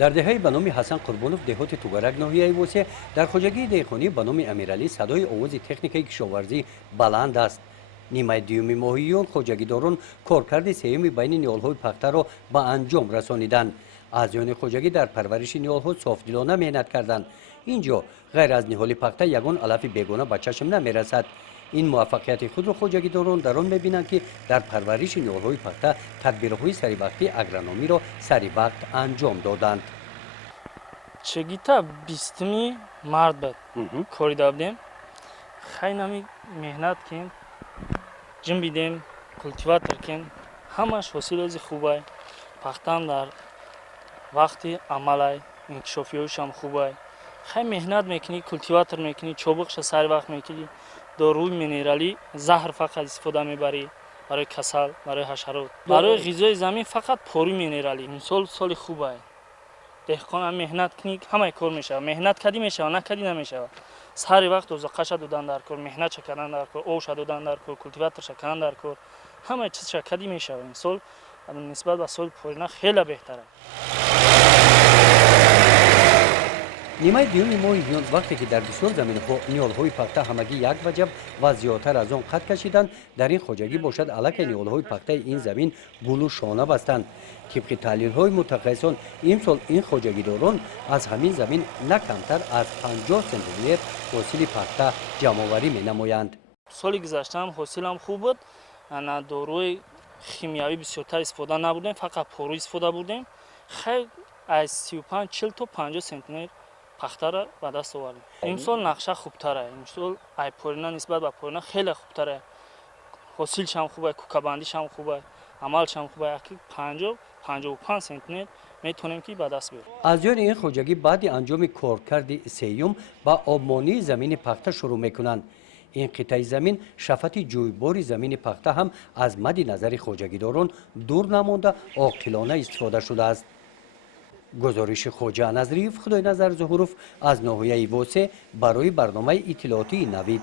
در دهه به نام حسن قربانوف دهات توگرک ناحیه وسه در خواجگی دهخانی به نام امیرعلی صدای آواز تکنیک کشاورزی بلند است. نیمه دیوم ماهیان خواجگیداران کارکرد سیمی بین نیالهای پخته را به انجام رسانیدند. اعضایان خواجگی در پرورش نیالها صافدلانه محنت کردند. اینجا غیر از نهال پخته یگان علف بیگانه به چشم نمیرسد. این موفقیت خود را خواجگیداران در آن می‌بینند که در پرورش نیالهای پخته تدبیرهای سریوقتی اگرنامی را سریوقت انجام دادند. چگیتا بیستمی مرد بود کاری دادیم. خیلی نمی محنت کن، جم بیدیم، کلتیواتر کن، همش حاصل از خوبه. پختن در وقتی عمله، انکشافیش هم خوبه. خیلی محنت میکنی، کلتیواتر میکنی، چوبکش سر وقت میکنی. داروی مینرالی زهر فقط استفاده میبری برای کسل، برای حشرات. برای غذای زمین فقط پوری مینرالی. این سال خوبه. دهقان هم مهنت کنی همه کار میشه. مهنت کردی میشه، نکردی نمیشه. سر وقت زقش دادن در کار، مهنت کردن در کار، اوش دادن در کار، کلتیواتر کردن در کار. همه چیز کردی میشه. این سال نسبت به سال پورینا خیلی بهتره. نیمه دیوم ماه وقتی که در بسیار زمین‌ها نیال‌های پخته همگی یک وجب و زیادتر از آن قد کشیدند، در این خواجگی باشد الک نیال‌های پخته این زمین گل و شانه بستند. طبق تحلیل‌های متخصصان امسال این خواجگیداران از همین زمین نه کمتر از 50 سانتی‌متر حاصل پخته جمع‌آوری می‌نمایند. سال گذشته هم حاصل هم خوب بود. انا داروی شیمیایی بسیارتر استفاده نبودیم، فقط پورو استفاده بودیم. خیلی از 35 40 تا 50 سانتی‌متر پخته را به دست آوردیم. امسال نقشه خوبتره. امسال ای پورینا نسبت به پورینا خیلی خوبتره. حاصلش هم خوبه، کوکبندیش هم خوبه، عملش هم خوبه. 50 55 سانتی‌متر میتونیم که به دست بیاریم. اعضایان این خواجگی بعد انجام کارکرد سیوم با آبمانی زمین پخته شروع میکنند. این قطعه زمین شفت جویبار زمین پخته هم از مد نظر خواجگیداران دور نمانده عاقلانه استفاده شده است. گزارش خواجه نظریف خدای نظر ظهوروف از ناحیه واسه برای برنامه اطلاعاتی نوید.